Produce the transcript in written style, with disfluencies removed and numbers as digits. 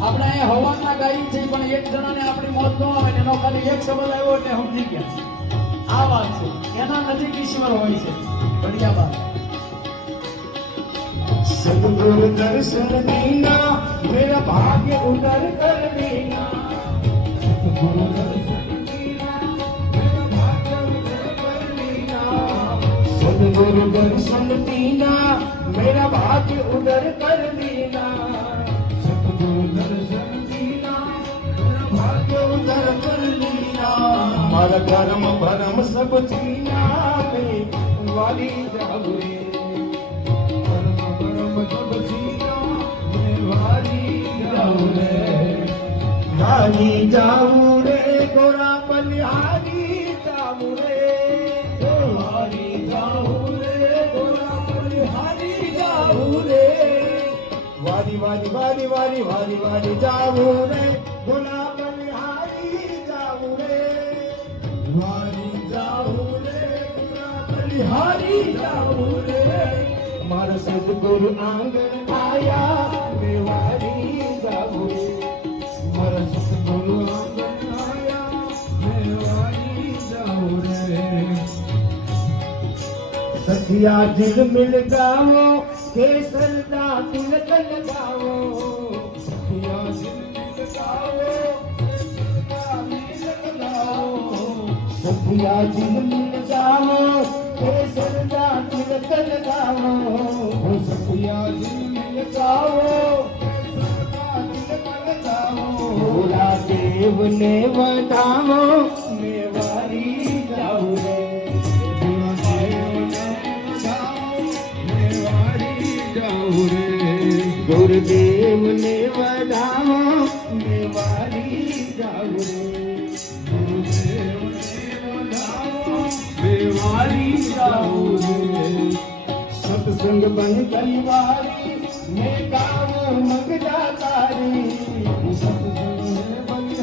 આપણે અહીંયા હવાના ગાઈ છે પણ એક જણાને આપણી મોત ન આવે ને એનો ખાલી એક શબ્દ આવ્યો એટલે સમજી ગયા આ વાત છે એના નજીક ઈશ્વર હોય છે बढ़िया बात सदगुरु दर्शन दीना मेरा भाग्य उदर कर देना सदगुरु दर्शन दीना मेरा भाग्य उदर कर देना सदगुरु दर्शन दीना मेरा भाग्य उदर कर देना सदगुरु दर्शन दीना मेरा भाग्य उदर कर देना मारा कर्म भरम सब जीना में वाली जाऊ रे हारी जाऊ रे गोरा बलिहारी जाऊ रे हारी जाऊ रे गोरा बलिहारी जाऊ रे वारी वारी वारी वारी वारी वारी जाऊ रे गोरा बलिहारी जाऊ रे वारी जाऊ रे गोरा बलिहारी जाऊ रे मारा सदगुरु आंगन आया मेवारी जाऊ रे मारा सदगुरु आंगन आया मेवारी जाऊ रे सखिया दिल मिल गाओ केसर दा तिलक लगाओ सखिया दिल मिल गाओ केसर दा तिलक लगाओ सखिया दिल मिल गाओ केसर दा तिलक लगाओ सखिया दिल मिल गाओ केसर दा तिलक लगाओ भोला देव ने वधाओ मेवारी जाऊ रे गुरुदेव ने वधाओ मेवारी जाऊ रे गुरुदेव ने वधाओ मेवारी जाऊ रे सत्संग बन कलिवारी